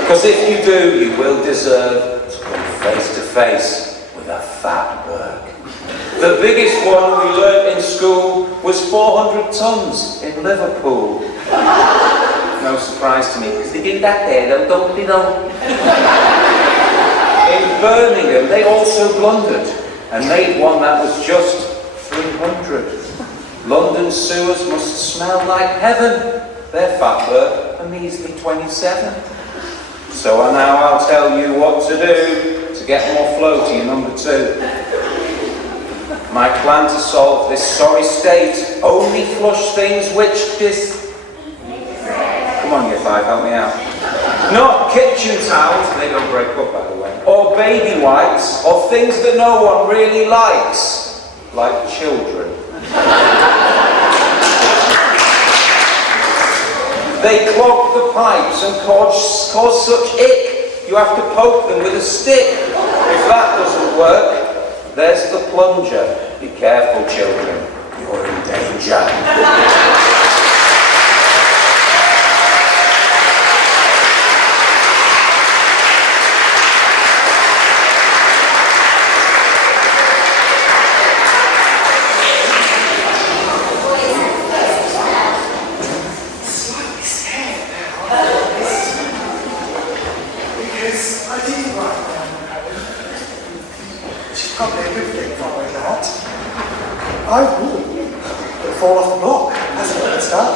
Because if you do, you will deserve to come face to face with a fatberg. The biggest one we learnt in school was 400 tons in Liverpool. No surprise to me, because they do that there, don't they though? In Birmingham, they also blundered and made one that was just 300. London sewers must smell like heaven. Their fatberg, a measly 27. So now I'll tell you what to do to get more flow to your number 2. My plan to solve this sorry state, only flush things which Come on, Year 5, help me out. Not kitchen towels, they don't break up by the way, or baby wipes, or things that no one really likes, like children. They clog the pipes and cause such ick, you have to poke them with a stick. If that doesn't work, there's the plunger. Be careful, children, you're in danger. Probably a good thing following that. I will fall off the block. That's a good start.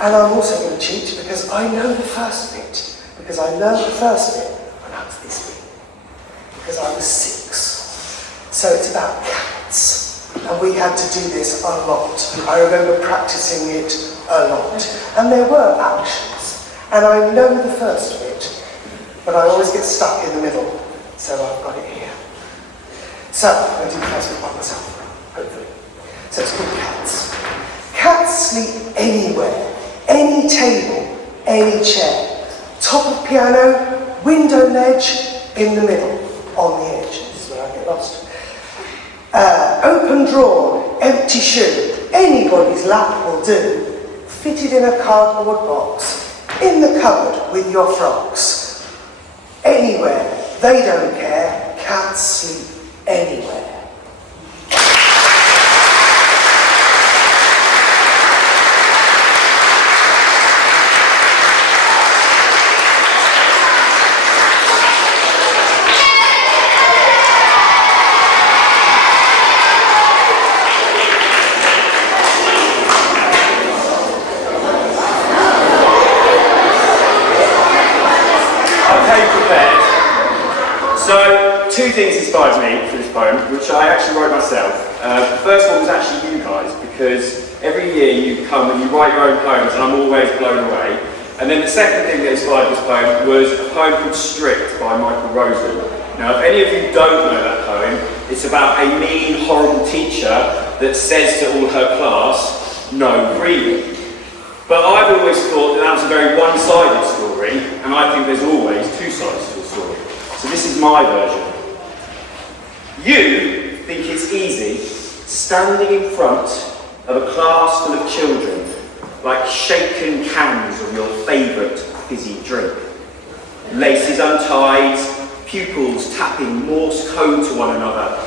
And I'm also going to cheat because I know the first bit. Because I learned the first bit when I was this big. Because I was 6. So it's about cats. and we had to do this a lot. I remember practicing it a lot. And there were actions, and I know the first bit, but I always get stuck in the middle, so I've got it here. So, I'm going to do the first bit by myself, hopefully. So it's called cats. Cats sleep anywhere, any table, any chair. Top of piano, window ledge, in the middle, on the edge. This is where I get lost. Open drawer, empty shoe, anybody's lap will do. Fitted in a cardboard box, in the cupboard with your frocks. Anywhere, they don't care, cats sleep anywhere. So, two things inspired me for this poem, which I actually wrote myself. The first one was actually you guys, because every year you come and you write your own poems, and I'm always blown away. And then the second thing that inspired this poem was a poem called Strict by Michael Rosen. Now, if any of you don't know that poem, it's about a mean, horrible teacher that says to all her class, no breathing. But I've always thought that was a very one-sided story, and I think there's always two sides to a story. So this is my version. You think it's easy standing in front of a class full of children like shaken cans of your favourite fizzy drink. Laces untied, pupils tapping Morse code to one another,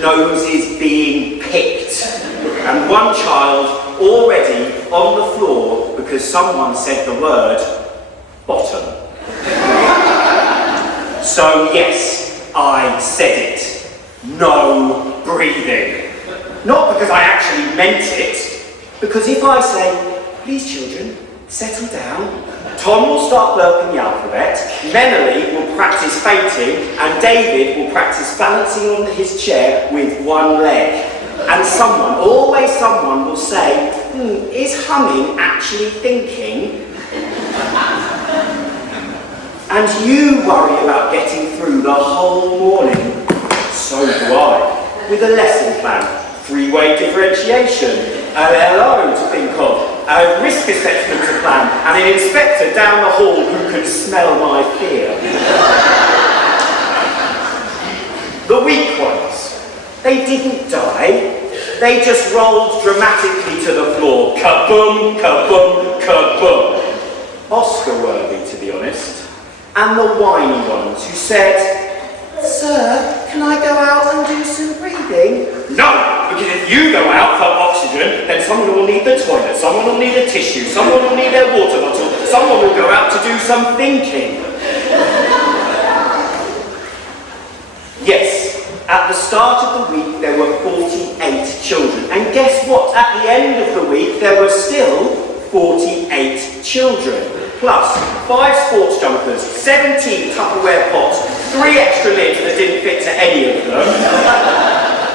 noses being picked, and one child already on the floor because someone said the word bottom. So yes, I said it. No breathing. Not because I actually meant it, because if I say, please children, settle down, Tom will start blurping the alphabet, Menely will practice fainting, and David will practice balancing on his chair with one leg. And someone, always someone, will say, is humming actually thinking? And you worry about getting through the whole morning. So do I. With a lesson plan, three-way differentiation, an LO to think of, a risk assessment to plan, and an inspector down the hall who can smell my fear. The weak ones, they didn't die. They just rolled dramatically to the floor. Kaboom, kaboom, kaboom. Oscar-worthy, to be honest. And the whiny ones who said, sir, can I go out and do some breathing? No, because if you go out for oxygen, then someone will need the toilet, someone will need a tissue, someone will need their water bottle, someone will go out to do some thinking. Yes, at the start of the week there were 48 children. And guess what? At the end of the week there were still 48 children. Plus 5 sports jumpers, 17 Tupperware pots, 3 extra lids that didn't fit to any of them,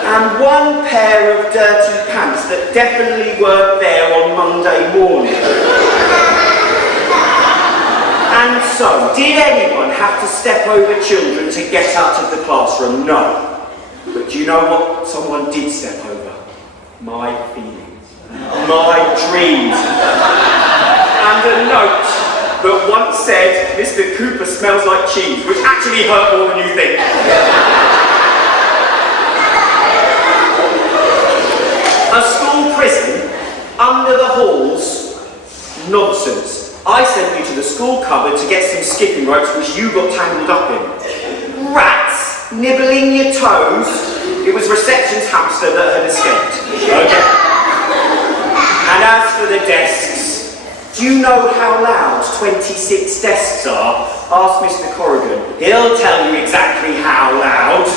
and 1 pair of dirty pants that definitely weren't there on Monday morning. And so, did anyone have to step over children to get out of the classroom? No. But do you know what someone did step over? My feelings. My dreams. And a note that once said, Mr. Cooper smells like cheese, which actually hurt more than you think. A school prison under the halls? Nonsense. I sent you to the school cupboard to get some skipping ropes which you got tangled up in. Rats nibbling your toes? It was reception's hamster that had escaped. Okay. And as for the desks, do you know how loud 26 desks are? Ask Mr. Corrigan. He'll tell you exactly how loud.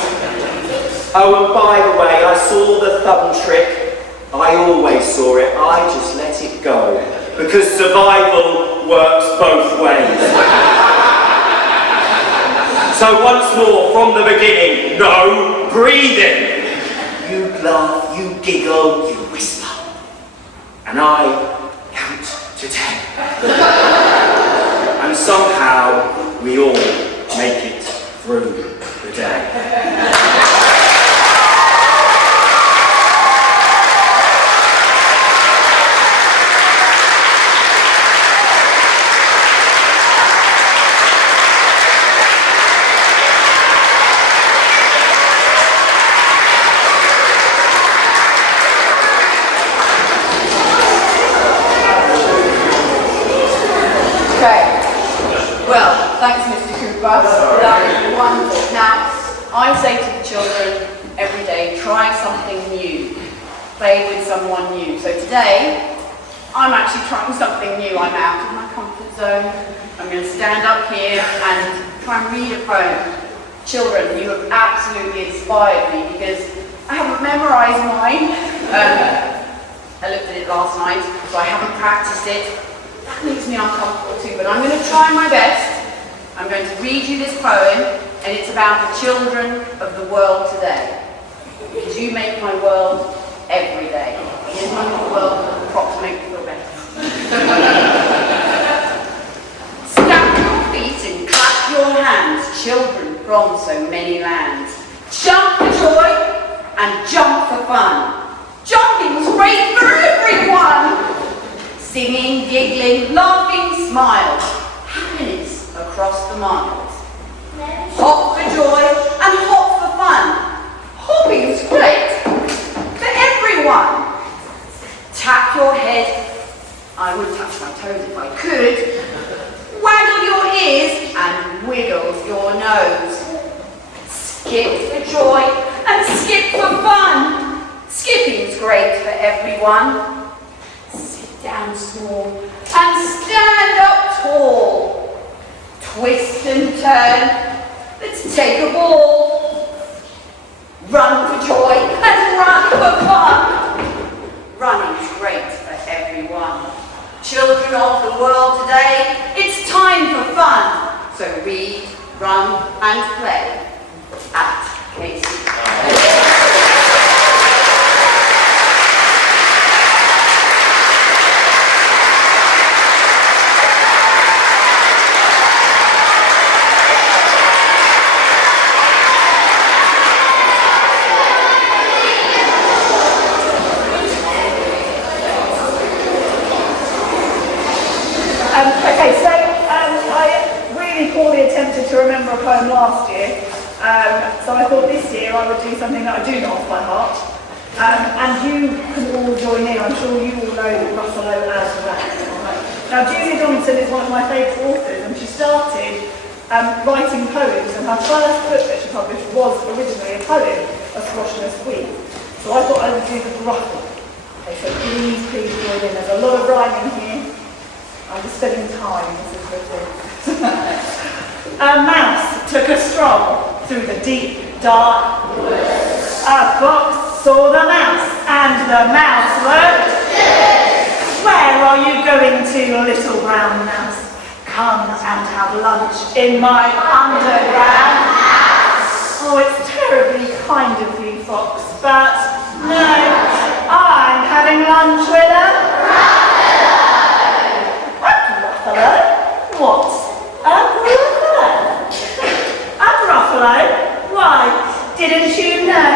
Oh, and by the way, I saw the thumb trick. I always saw it. I just let it go. Because survival works both ways. So once more, from the beginning, no breathing. you laugh, you giggle, you whisper. And I count to 10. And somehow we all make it through the day. Well, thanks Mr. Cooper. That was wonderful. Now, I say to the children every day, try something new. Play with someone new. So today, I'm actually trying something new. I'm out of my comfort zone. I'm going to stand up here and try and read a poem. Children, you have absolutely inspired me because I haven't memorised mine. I looked at it last night, so I haven't practised it. That makes me uncomfortable too, but I'm going to try my best. I'm going to read you this poem, and it's about the children of the world today. Because you make my world every day. Here's my little world prop to make me feel better. Stamp your feet and clap your hands, children from so many lands. Jump for joy and jump for fun. Jumping's great for everyone. Singing, giggling, laughing, smiles, happiness across the miles. Hop for joy and hop for fun. Hopping's great for everyone. Tap your head, I would touch my toes if I could. Waggle your ears and wiggle your nose. Skip for joy and skip for fun. Skipping's great for everyone. Down small and stand up tall. Twist and turn, let's take a ball. Run for joy and run for fun. Running's great for everyone. Children of the world today, it's time for fun. So read, run and play at KCJS. Attempted to remember a poem last year, so I thought this year I would do something that I do know off by heart, and you can all join in. I'm sure you all know Ruffalo as well. Now Julia Johnson is one of my favourite authors, and she started writing poems, and her first book that she published was originally a poem, A Squashless Week. So I thought I would do the Ruffle. Okay, so please join in. There's a lot of rhyming here. I'm just spending time. This is good. A mouse took a stroll through the deep, dark woods. A fox saw the mouse, and the mouse looked. Where are you going to, little brown mouse? Come and have lunch in my underground house. Oh, it's terribly kind of you, fox, but no, I'm having lunch with a ruffalo. A ruffalo? What? A ruffalo? A ruffalo? Why, didn't you know?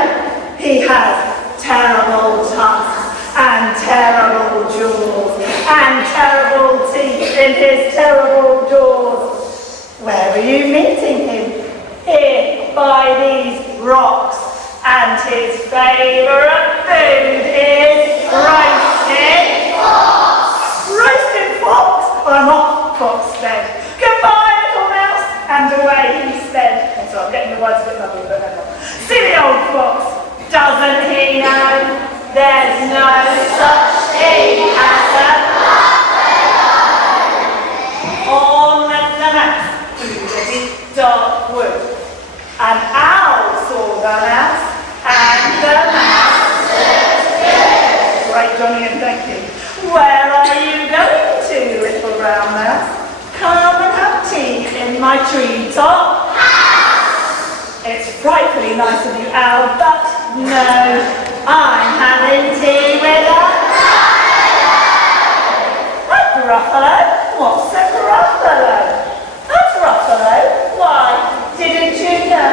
He has terrible tusks and terrible jaws and terrible teeth in his terrible jaws. Where are you meeting him? Here, by these rocks. And his favourite food is roasted fox. Roasted fox? I'm off, fox said. Goodbye, little mouse. And away he sped. Okay, so I'm getting the words a bit lovely, but no. Silly old fox. Doesn't he know there's no such thing as a buffalo? On went the mouse through the deep dark wood. An owl saw the mouse, and the mouse stood. Great, Johnny, and thank you. Where are you going to, little brown mouse? Come and have tea in my treetop house. It's frightfully nice of the owl, but no, I'm having tea with a gruffalo? What's a gruffalo? A gruffalo? Why, didn't you know?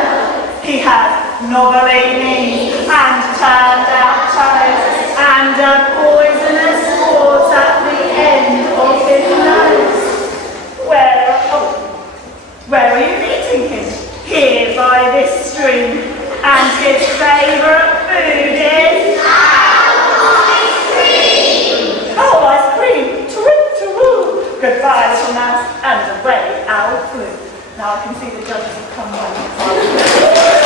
He had knobbly knees and turned out toes and a poisonous wart at the end of his nose. Where are you meeting him? Here by this stream. And his favourite food is ice cream. Oh, ice cream! Twit-twoo! Goodbye, little mouse, and away owl flew. Now I can see the judges have come by.